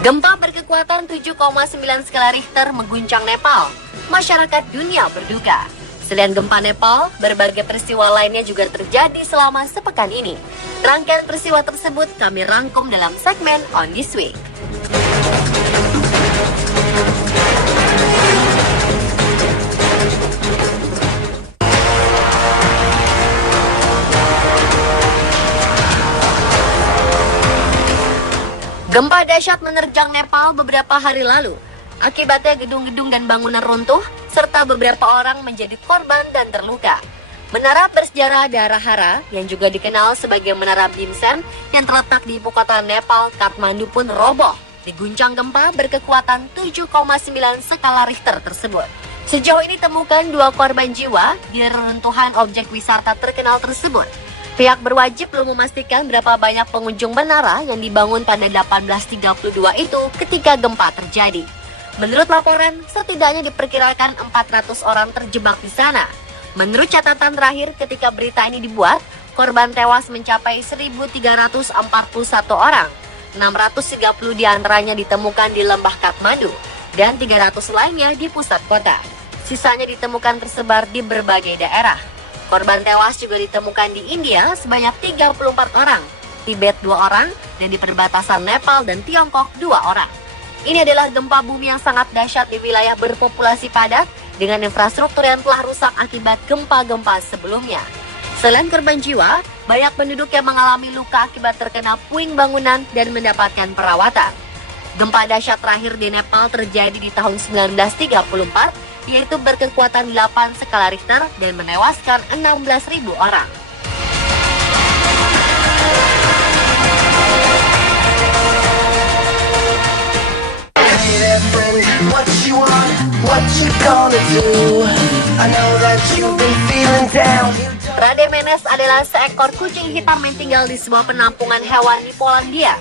Gempa berkekuatan 7,9 skala Richter mengguncang Nepal. Masyarakat dunia berduka. Selain gempa Nepal, berbagai peristiwa lainnya juga terjadi selama sepekan ini. Rangkaian peristiwa tersebut kami rangkum dalam segmen On This Week. Gempa dahsyat menerjang Nepal beberapa hari lalu. Akibatnya gedung-gedung dan bangunan runtuh, serta beberapa orang menjadi korban dan terluka. Menara bersejarah Dharahara, yang juga dikenal sebagai Menara Bhimsen, yang terletak di ibu kota Nepal, Kathmandu pun roboh, diguncang gempa berkekuatan 7,9 skala Richter tersebut. Sejauh ini temukan 2 korban jiwa di reruntuhan objek wisata terkenal tersebut. Pihak berwajib belum memastikan berapa banyak pengunjung menara yang dibangun pada 1832 itu ketika gempa terjadi. Menurut laporan, setidaknya diperkirakan 400 orang terjebak di sana. Menurut catatan terakhir ketika berita ini dibuat, korban tewas mencapai 1.341 orang. 630 diantaranya ditemukan di lembah Kathmandu dan 300 lainnya di pusat kota. Sisanya ditemukan tersebar di berbagai daerah. Korban tewas juga ditemukan di India sebanyak 34 orang, Tibet 2 orang, dan di perbatasan Nepal dan Tiongkok 2 orang. Ini adalah gempa bumi yang sangat dahsyat di wilayah berpopulasi padat dengan infrastruktur yang telah rusak akibat gempa-gempa sebelumnya. Selain korban jiwa, banyak penduduk yang mengalami luka akibat terkena puing bangunan dan mendapatkan perawatan. Gempa dahsyat terakhir di Nepal terjadi di tahun 1934, yaitu berkekuatan 8 skala Richter dan menewaskan 16.000 orang. Rademenes adalah seekor kucing hitam yang tinggal di sebuah penampungan hewan di Polandia.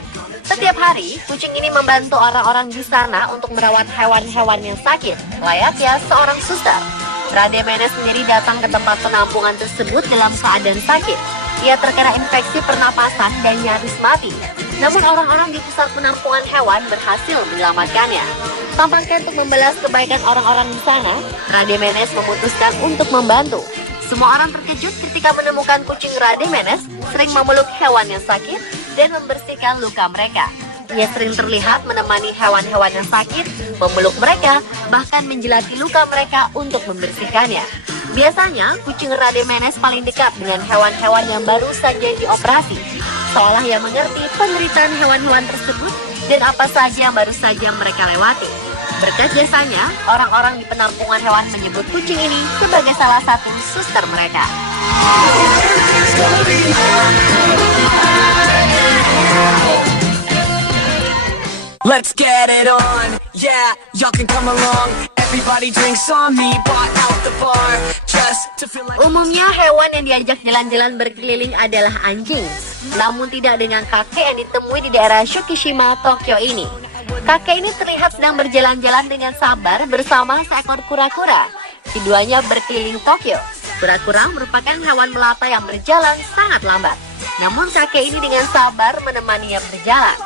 Setiap hari, kucing ini membantu orang-orang di sana untuk merawat hewan-hewan yang sakit, layaknya seorang suster. Rademenes sendiri datang ke tempat penampungan tersebut dalam keadaan sakit. Ia terkena infeksi pernapasan dan nyaris mati. Namun orang-orang di pusat penampungan hewan berhasil menyelamatkannya. Tampaknya untuk membalas kebaikan orang-orang di sana, Rademenes memutuskan untuk membantu. Semua orang terkejut ketika menemukan kucing Rademenes sering memeluk hewan yang sakit dan membersihkan luka mereka. Ia sering terlihat menemani hewan-hewan yang sakit, memeluk mereka, bahkan menjelati luka mereka untuk membersihkannya. Biasanya, kucing Rademenes paling dekat dengan hewan-hewan yang baru saja dioperasi, seolah ia mengerti penderitaan hewan-hewan tersebut dan apa saja yang baru saja mereka lewati. Berkat jasanya, orang-orang di penampungan hewan menyebut kucing ini sebagai salah satu suster mereka. Let's get it on, yeah, y'all can come along. Everybody drinks on me, bought out the bar, just to feel like... Umumnya hewan yang diajak jalan-jalan berkeliling adalah anjing. Namun tidak dengan kakek yang ditemui di daerah Shukishima, Tokyo ini. Kakek ini terlihat sedang berjalan-jalan dengan sabar bersama seekor kura-kura. Keduanya berkeliling Tokyo. Kura-kura merupakan hewan melata yang berjalan sangat lambat. Namun kakek ini dengan sabar menemaninya berjalan.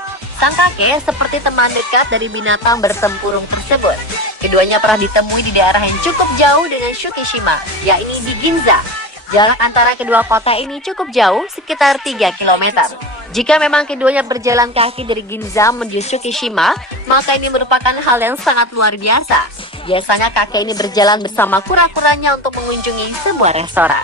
Sang kakek seperti teman dekat dari binatang bertempurung tersebut. Keduanya pernah ditemui di daerah yang cukup jauh dengan Shukishima, yakni di Ginza. Jarak antara kedua kota ini cukup jauh, sekitar 3 km. Jika memang keduanya berjalan kaki dari Ginza menuju Shukishima, maka ini merupakan hal yang sangat luar biasa. Biasanya kakek ini berjalan bersama kura-kuranya untuk mengunjungi sebuah restoran.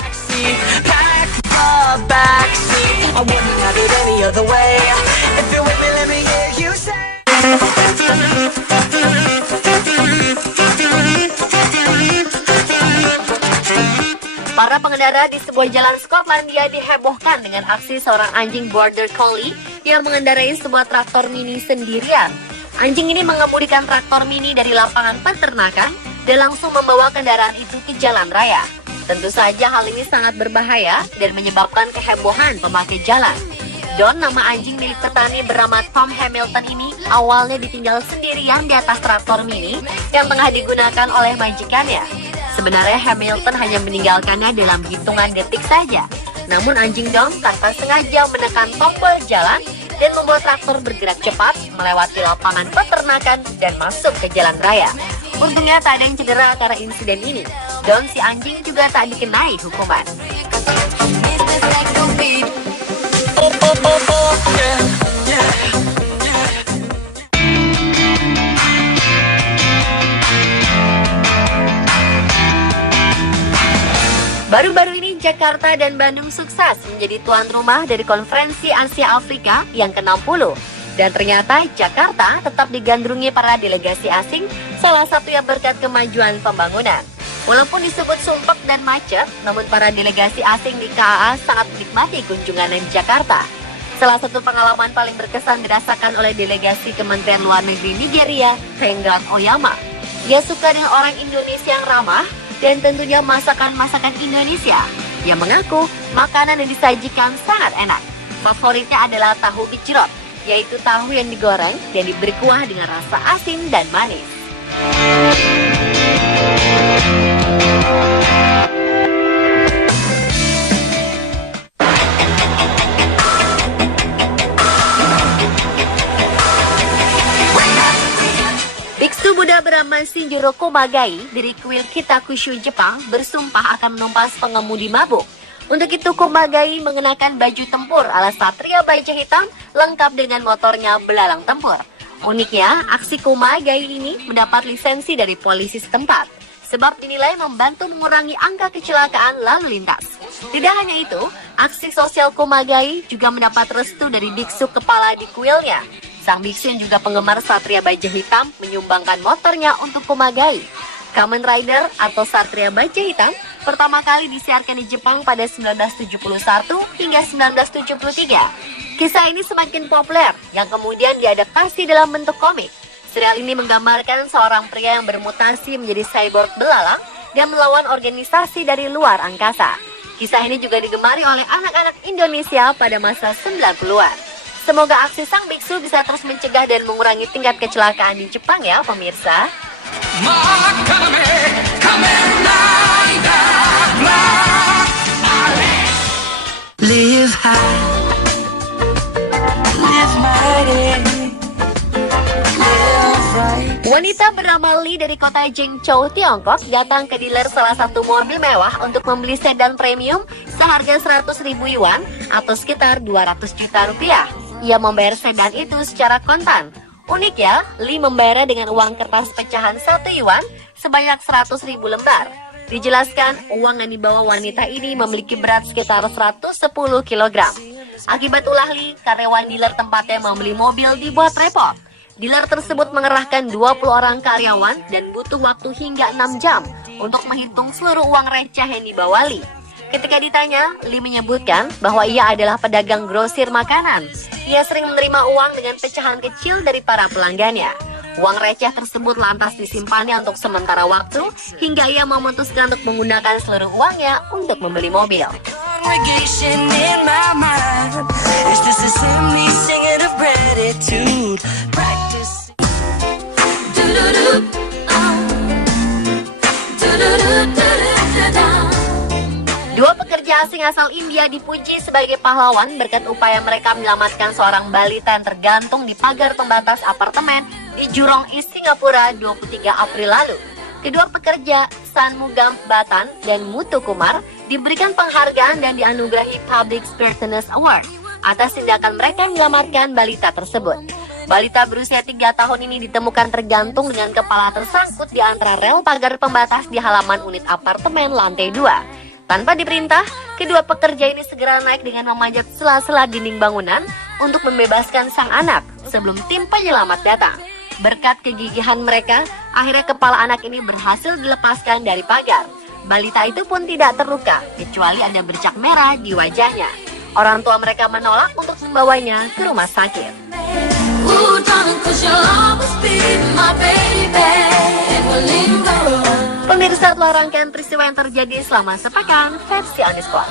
Para pengendara di sebuah jalan Skotlandia dihebohkan dengan aksi seorang anjing border collie yang mengendarai sebuah traktor mini sendirian. Anjing ini mengemudikan traktor mini dari lapangan peternakan dan langsung membawa kendaraan itu ke jalan raya. Tentu saja hal ini sangat berbahaya dan menyebabkan kehebohan pemakai jalan. Don, nama anjing milik petani bernama Tom Hamilton ini, awalnya ditinggal sendirian di atas traktor mini yang tengah digunakan oleh majikannya. Sebenarnya Hamilton hanya meninggalkannya dalam hitungan detik saja. Namun anjing Dong tanpa sengaja menekan tombol jalan dan membuat traktor bergerak cepat melewati lapangan peternakan dan masuk ke jalan raya. Untungnya tak ada yang cedera karena insiden ini. Dong si anjing juga tak dikenai hukuman. Baru-baru ini Jakarta dan Bandung sukses menjadi tuan rumah dari Konferensi Asia Afrika yang ke-60. Dan ternyata Jakarta tetap digandrungi para delegasi asing, salah satunya berkat kemajuan pembangunan. Walaupun disebut sumpek dan macet, namun para delegasi asing di KAA sangat menikmati kunjungan di Jakarta. Salah satu pengalaman paling berkesan dirasakan oleh delegasi Kementerian Luar Negeri Nigeria, Tenggang Oyama. Dia suka dengan orang Indonesia yang ramah, dan tentunya masakan-masakan Indonesia. Ia mengaku makanan yang disajikan sangat enak. Favoritnya adalah tahu gejrot, yaitu tahu yang digoreng dan diberi kuah dengan rasa asin dan manis. Biksu Buddha bernama Shinjiro Komagai dari kuil Kitakushu, Jepang bersumpah akan menumpas pengemudi mabuk. Untuk itu Komagai mengenakan baju tempur ala satria baja hitam lengkap dengan motornya belalang tempur. Uniknya, aksi Komagai ini mendapat lisensi dari polisi setempat, sebab dinilai membantu mengurangi angka kecelakaan lalu lintas. Tidak hanya itu, aksi sosial Komagai juga mendapat restu dari biksu kepala di kuilnya. Sang biksu yang juga penggemar satria baja hitam menyumbangkan motornya untuk Komagai. Kamen Rider atau Satria Baja Hitam pertama kali disiarkan di Jepang pada 1971 hingga 1973. Kisah ini semakin populer yang kemudian diadaptasi dalam bentuk komik. Serial ini menggambarkan seorang pria yang bermutasi menjadi cyborg belalang dan melawan organisasi dari luar angkasa. Kisah ini juga digemari oleh anak-anak Indonesia pada masa 90-an. Semoga aksi sang biksu bisa terus mencegah dan mengurangi tingkat kecelakaan di Jepang ya pemirsa. Live high, live mighty, live right. Wanita bernama Lee dari kota Zhengzhou, Tiongkok datang ke dealer salah satu mobil mewah untuk membeli sedan premium seharga 100.000 yuan atau sekitar 200 juta rupiah. Ia membayar sedan itu secara kontan. Uniknya, Lee membayarnya dengan uang kertas pecahan 1 yuan sebanyak 100.000 lembar. Dijelaskan, uang yang dibawa wanita ini memiliki berat sekitar 110 kg. Akibat ulah Lee, karyawan dealer tempatnya membeli mobil dibuat repot. Dealer tersebut mengerahkan 20 orang karyawan dan butuh waktu hingga 6 jam untuk menghitung seluruh uang receh yang dibawa Lee. Ketika ditanya, Lee menyebutkan bahwa ia adalah pedagang grosir makanan. Ia sering menerima uang dengan pecahan kecil dari para pelanggannya. Uang receh tersebut lantas disimpannya untuk sementara waktu, hingga ia memutuskan untuk menggunakan seluruh uangnya untuk membeli mobil. Dua pekerja asing asal India dipuji sebagai pahlawan berkat upaya mereka menyelamatkan seorang balita yang tergantung di pagar pembatas apartemen di Jurong East, Singapura 23 April lalu. Kedua pekerja, Sanmugam Batan dan Muthu Kumar, diberikan penghargaan dan dianugerahi Public Spiritedness Award atas tindakan mereka menyelamatkan balita tersebut. Balita berusia 3 tahun ini ditemukan tergantung dengan kepala tersangkut di antara rel pagar pembatas di halaman unit apartemen lantai 2. Tanpa diperintah, kedua pekerja ini segera naik dengan memanjat sela-sela dinding bangunan untuk membebaskan sang anak sebelum tim penyelamat datang. Berkat kegigihan mereka, akhirnya kepala anak ini berhasil dilepaskan dari pagar. Balita itu pun tidak terluka, kecuali ada bercak merah di wajahnya. Orang tua mereka menolak untuk membawanya ke rumah sakit. Pemirsa, telah rangkaian peristiwa yang terjadi selama sepekan versi On The Spot.